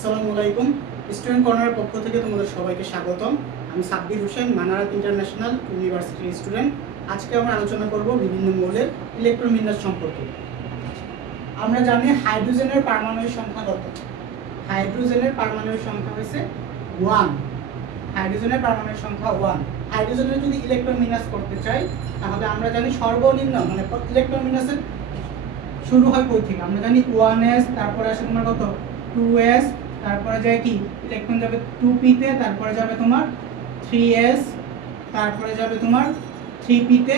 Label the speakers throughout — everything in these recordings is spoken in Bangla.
Speaker 1: আসসালামু আলাইকুম। স্টুডেন্ট কর্নারের পক্ষ থেকে তোমাদের সবাইকে স্বাগতম। আমি সাব্বির হোসেন, মানারাত ইন্টারন্যাশনাল ইউনিভার্সিটির স্টুডেন্ট। আজকে আমরা আলোচনা করব বিভিন্ন মৌলের ইলেকট্রোমিনাস সম্পর্কে। আমরা জানি হাইড্রোজেনের পারমাণবিক সংখ্যা কত? হাইড্রোজেনের পারমাণবিক সংখ্যা হয়েছে ওয়ান। হাইড্রোজেনের পারমাণবিক সংখ্যা ওয়ান। হাইড্রোজেনের যদি ইলেকট্রোমিনাস করতে চাই, তাহলে আমরা জানি সর্বনিম্ন মানে ইলেকট্রোমিনাসের শুরু হয় কই থেকে? আমরা জানি ওয়ান এস, তারপরে আসে তোমার কত? টু এস তারপরে যায় কি? ইলেকট্রন যাবে টু পিতে তারপরে যাবে তোমার থ্রি এস তারপরে যাবে তোমার থ্রি পিতে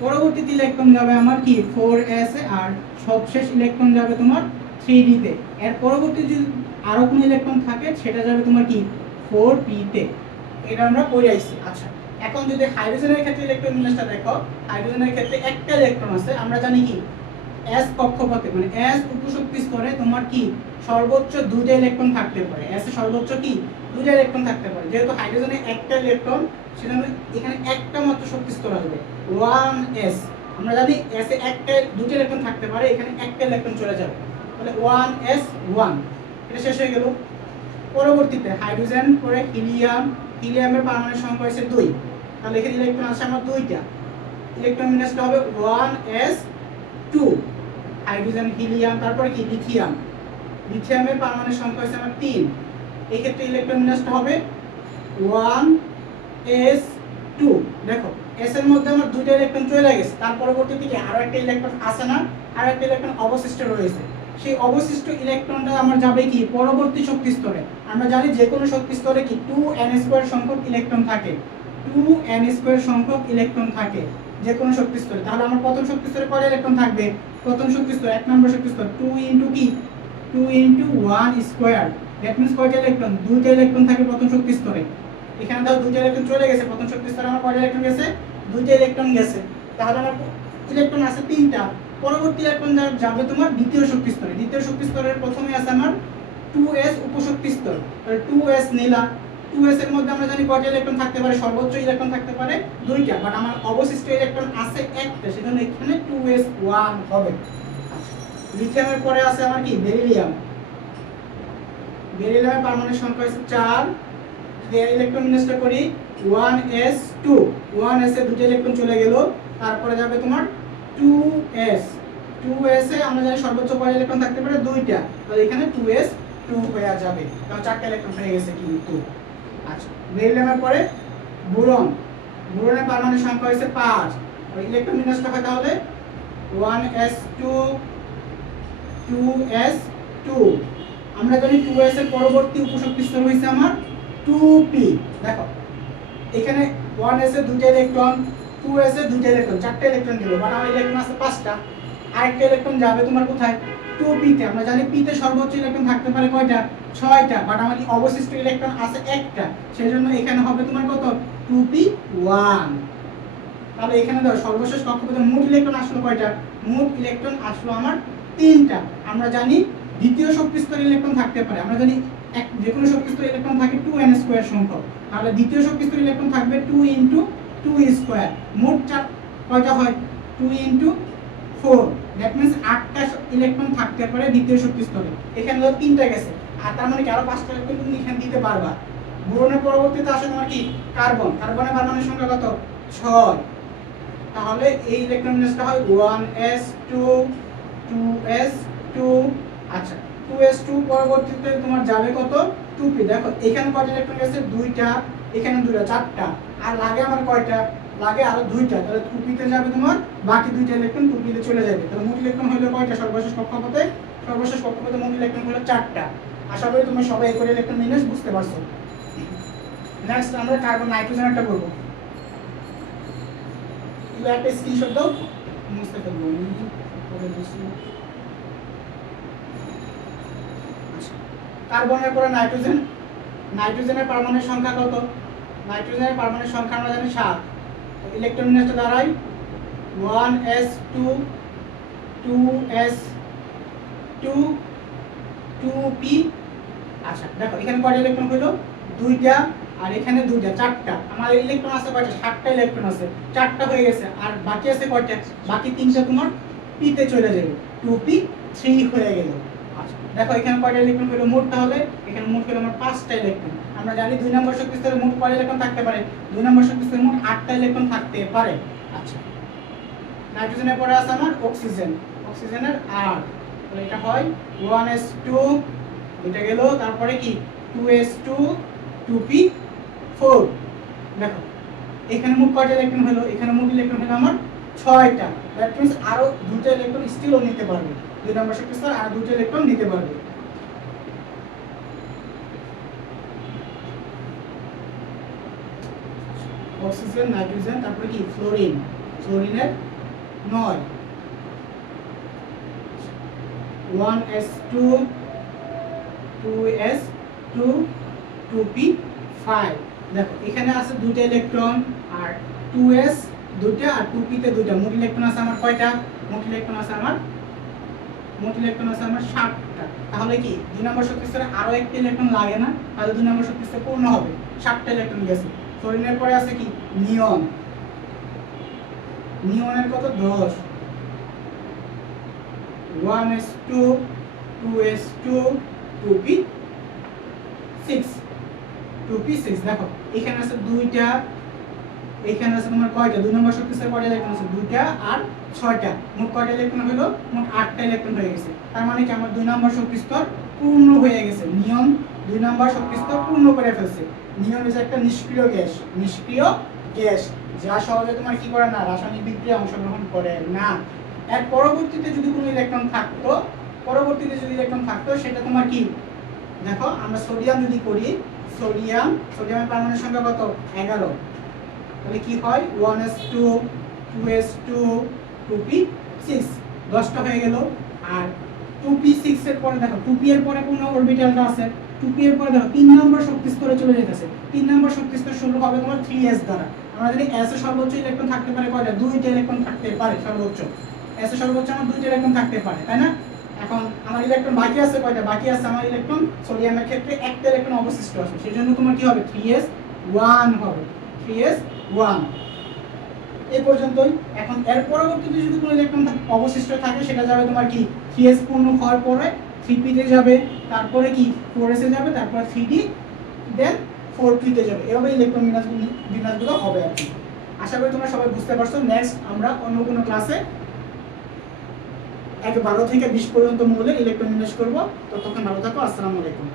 Speaker 1: পরবর্তীতে ইলেকট্রন যাবে আমার কি? ফোর এস আর সবশেষ ইলেকট্রন যাবে তোমার থ্রি ডিতে এর পরবর্তী যদি আরও কোনো ইলেকট্রন থাকে, সেটা যাবে তোমার কি? ফোর পিতে এটা আমরা পড়ে আইছি আচ্ছা এখন যদি হাইড্রোজেনের ক্ষেত্রে ইলেকট্রন বিন্যাসটা দেখো হাইড্রোজেনের ক্ষেত্রে একটা ইলেকট্রন আছে। আমরা জানি কি? এস কক্ষপথে মানে এস উপশক্তি স্তরে তোমার কি? সর্বোচ্চ দুইটা ইলেকট্রন থাকতে পারে। এ সর্বোচ্চ কি? দুইটা ইলেকট্রন থাকতে পারে। যেহেতু হাইড্রোজেনে একটা ইলেকট্রন সেজন্য এখানে একটা মাত্র শক্তি স্তর আসবে। ওয়ান এস আমরা জানি এস একটা দুটো ইলেকট্রন থাকতে পারে, এখানে একটা ইলেকট্রন চলে যাবে। তাহলে ওয়ান এস ওয়ান এটা শেষ হয়ে গেল। পরবর্তীতে হাইড্রোজেন পরে হিলিয়াম হিলিয়ামের পারমাণবিক সংখ্যা হচ্ছে দুই। তাহলে এখানে ইলেকট্রন আছে আমার দুইটা। ইলেকট্রন বিন্যাসটা হবে one S two hydrogen, helium, তারপরে কি? লিথিয়াম। লিথিয়ামের পারমাণবিক সংখ্যা হচ্ছে আমার তিন। এই ক্ষেত্রে ইলেকট্রন বিন্যাসটা হবে ওয়ান এস টু দেখো এস এর মধ্যে আমার দুইটা ইলেকট্রন চলে গেছে। তার পরবর্তীতে কি আরও একটা ইলেকট্রন আসে না, আর একটা ইলেকট্রন অবশিষ্ট রয়েছে। সেই অবশিষ্ট ইলেকট্রনটা আমার যাবে কি? পরবর্তী শক্তি স্তরে। আমরা জানি যে কোনো শক্তি স্তরে কি? টু এন স্কোয়ার সংখ্যক ইলেকট্রন থাকে। টু এন স্কোয়ার সংখ্যক ইলেকট্রন থাকে। যে কোনো শক্তি স্তরে। তাহলে আমার প্রথম শক্তি স্তরে কয়টা ইলেকট্রন থাকবে। প্রথম শক্তি স্তর এক নম্বর শক্তি স্তর টু ইন্টু কি? Two into one square that means কয়টা ইলেকট্রন দুইটা ইলেকট্রন থাকে প্রথম শক্তি স্তরে। এখানে দাও দুইটা ইলেকট্রন চলে গেছে, প্রথম শক্তি স্তরে আমার কয়টা ইলেকট্রন গেছে, দুইটা ইলেকট্রন গেছে। তাহলে আমার ইলেকট্রন আছে তিনটা। পরবর্তী ইলেকট্রন যাবে তোমার দ্বিতীয় শক্তি স্তরে। দ্বিতীয় শক্তি স্তরের প্রথমে আছে আমার টু এস উপশক্তি স্তর। তাহলে টু এস নিলাম। টু এস এর মধ্যে আমরা জানি কয়টা ইলেকট্রন থাকতে পারে, সর্বোচ্চ ইলেকট্রন থাকতে পারে দুইটা বাট আমার অবশিষ্ট ইলেকট্রন আছে একটা, সেজন্য এখানে টু এস ওয়ান হবে। লিথিয়ামের পরে আছে আমার কি? বেরিলিয়াম বেরিলিয়ামের পারমাণবিক সংখ্যা হচ্ছে চার। ইলেকট্রন বিন্যাসটা করি one S two one S এ দুটো ইলেকট্রন চলে গেল, তারপরে যাবে তোমার টু এস টু এস এ আমরা জানি সর্বোচ্চ কয় ইলেকট্রন থাকতে পারে দুইটা, তাহলে এখানে টু এস টু হয়ে যাবে। কারণ চারটা ইলেকট্রন হয়ে গেছে কিন্তু। আচ্ছা বেরিলিয়ামের পরে বোরন, বোরনের পারমাণবিক সংখ্যা হচ্ছে পাঁচ। আর ইলেকট্রন বিন্যাসটা হয় তাহলে one S two two S two আমরা জানি টু এস এর পরবর্তী উপশক্তি স্তর হয়েছে আমার টু পি দেখো, এখানে ওয়ান এস এর দুইটা ইলেকট্রন টু এস এর দুইটা ইলেকট্রন চারটা ইলেকট্রন দিল বাট আমার ইলেকট্রন আছে পাঁচটা। আরেকটা ইলেকট্রন যাবে তোমার কোথায়? টু পিতে আমরা জানি পিতে সর্বোচ্চ ইলেকট্রন থাকতে পারে কয়টা? ছয়টা। বাট আমার অবশিষ্ট ইলেকট্রন আছে একটা। সেই জন্য এখানে হবে তোমার কত? টু পি ওয়ান তাহলে এখানে দেখো সর্বশেষ কক্ষপথে মোট ইলেকট্রন আসলো কয়টা? মোট ইলেকট্রন আসলো আমার তিনটা। আমরা জানি দ্বিতীয় শক্তি স্তরে ইলেকট্রন থাকতে পারে। আমরা জানি এক যে কোনো শক্তি স্তরে ইলেকট্রন থাকে টু এন স্কোয়ার সংখ্যক। তাহলে দ্বিতীয় শক্তি স্তরে ইলেকট্রন থাকবে টু ইন্টু টু স্কোয়ার মোট চার, কয়টা হয়? Two into four that means আটটা ইলেকট্রন থাকতে পারে দ্বিতীয় শক্তি স্তরে। এখানে ধর তিনটা গেছে। আর তার মানে কি আরও পাঁচটা ইলেকট্রন তুমি এখানে দিতে পারবা। বোরনের পরবর্তীতে আসে তোমার কি? কার্বন। কার্বনের পারমাণবিক সংখ্যা কত? ছয়। তাহলে এই ইলেকট্রন বিন্যাসটা হয় one S two two S two আচ্ছা টু এস টু পরবর্তীতে তোমার যাবে কত? টু পি দেখো, এখানে কয়টা ইলেকট্রন গেছে? দুইটা, এখানে দুইটা, চারটা। আর লাগে আমার কয়টা? লাগে আরও দুইটা, তাহলে টু পিতে যাবে তোমার, বাকি দুইটা ইলেকট্রন টু পিতে চলে যাবে। তাহলে মোট ইলেকট্রন হলো কয়টা? সর্বশেষ কক্ষপথে? সর্বশেষ কক্ষপথে মোট ইলেকট্রন হলো চারটা। আশা করি তুমি সবাই করে ইলেকট্রন বিন্যাস বুঝতে পারছ। নেক্সট আমরা কার্বন নাইট্রোজেন একটা করব। এবার একটা স্ক্রিনশট দাও। মুছতে আচ্ছা। কার্বনের পরে নাইট্রোজেন নাইট্রোজেনের পারমাণবিক সংখ্যা কত? নাইট্রোজেনের পারমাণবিক সংখ্যা আমরা জানি সাত। ইলেকট্রন বিন্যাসটা দাঁড়ায় one S two two S two two P. আচ্ছা দেখো, এখানে কয়টা ইলেকট্রন হলো দুইটা, আর এখানে দুইটা, চারটা। আমার ইলেকট্রন আছে কয়টা? সাতটা ইলেকট্রন আছে। চারটা হয়ে গেছে, আর বাকি আছে কয়টা? বাকি তিনটা তোমার পিতে চলে যাবে। টু পি থ্রি হয়ে গেল। আচ্ছা দেখো, এখানে কয়টা ইলেকট্রন হলো মোট তাহলে, এখানে মোট হলো আমার পাঁচটা ইলেকট্রন। আমরা জানি দুই নম্বর শক্তি স্তরে মোট কয়টা ইলেকট্রন থাকতে পারে। দুই নম্বর শক্তি স্তরে মোট আটটা ইলেকট্রন থাকতে পারে। আচ্ছা। নাইট্রোজেনের পরে আছে আমার অক্সিজেন। অক্সিজেনের আট তাহলে এটা হয় ওয়ান এস টু এটা গেল তারপরে কি? Two S two two P four. দেখো এখানে মোট কয়টা ইলেকট্রন হলো? এখানে মোট ইলেকট্রন হলো আমার ছয়টা। দ্যাট মিন্স আরও দুটো ইলেকট্রন স্টিলও নিতে পারবে। দুই নম্বর শক্তি স্তর আর দুটো ইলেকট্রন নিতে পারবে। অক্সিজেন, নাইট্রোজেন, তারপরে কি? ফ্লোরিন। ফ্লোরিনের নয়। One S two two S two two P five দেখো, এখানে আছে দুটো ইলেকট্রন, আর টু এস দুটো আর টু পিতে দুটো মোট ইলেকট্রন আছে আমার কয়টা? মোট ইলেকট্রন আছে আমার, মোট ইলেকট্রন আছে আমার ষাটটা তাহলে কি, দুই নম্বর শক্তি স্তরে আরও একটা ইলেকট্রন লাগে না? তাহলে দুই নম্বর শক্তি স্তর পূর্ণ হবে। ষাটটা ইলেকট্রন গেছে। ফ্লোরিনের পরে আছে কি? নিয়ন নিয়নের কত? দশ। One s two two s two two p six two p six দেখো, এখানে আছে দুইটা, এখানে আছে তোমার কয়টা? দুই নম্বর শক্তি স্তরে কয়টা ইলেকট্রন আছে? দুইটা আর ছয়টা। মোট কয়টা ইলেকট্রন হলো? মোট আটটা ইলেকট্রন হয়ে গেছে। তার মানে কি? আমার দুই নম্বর শক্তি স্তর পূর্ণ হয়ে গেছে। নিয়ম, দুই নম্বর শক্তি স্তর পূর্ণ করে ফেলছে। নিয়ম হচ্ছে একটা নিষ্ক্রিয় গ্যাস নিষ্ক্রিয় গ্যাস, যা সহজে তোমার কি করে না, রাসায়নিক বিক্রিয়ায় অংশগ্রহণ করে না। এর পরবর্তীতে যদি কোনো ইলেকট্রন থাকতো, পরবর্তীতে যদি ইলেকট্রন থাকতো, সেটা তোমার কি? দেখো, আমরা সোডিয়াম যদি করি, সোডিয়াম, সোডিয়ামের পারমাণবিক সংখ্যা কত? এগারো। তাহলে কি হয়? One s two two s two two p six. দশটা হয়ে গেল। আর টু পি সিক্স এর পরে দেখো, টু পি এর পরে কোন অরবিটালটা আছে? টু এর পরে দেখো, তিন নম্বর শক্তি স্তরে চলে যেতেছে তিন নম্বর শক্তি স্তর শুরু হবে তোমার থ্রি এস দ্বারা। আমরা জানি এস সর্বোচ্চ ইলেকট্রন থাকতে পারে কয়টা? দুইটা ইলেকট্রন থাকতে পারে সর্বোচ্চ। এস সর্বোচ্চ আমার দুইটা ইলেকট্রন থাকতে পারে, তাই না? এখন আমার ইলেকট্রন বাকি আছে কয়টা? বাকি আছে আমার ইলেকট্রন সোডিয়ামের ক্ষেত্রে একটা ইলেকট্রন অবশিষ্ট আছে। সেই জন্য তোমার কি হবে? থ্রি এস ওয়ান হবে। থ্রি এস ওয়ান এই পর্যন্তই। এখন এর পরবর্তীতে যদি কোনো ইলেকট্রন অবশিষ্ট থাকে, সেটা যাবে তোমার কি? থ্রি এস পূর্ণ হওয়ার পরে থ্রি পিতে যাবে, তারপরে কি? ফোর এসে যাবে, তারপরে থ্রি ডি দেন ফোর তে যাবে। এভাবে ইলেকট্রন বিন্যাসগুলি বিন্যাসগুলো হবে আর কি। আশা করি তোমরা সবাই বুঝতে পারছ। নেক্সট আমরা অন্য কোনো ক্লাসে এক বারো থেকে বিশ পর্যন্ত মৌলের ইলেকট্রন বিন্যাস করব। ততক্ষণ ভালো থাকো। আসসালামু আলাইকুম।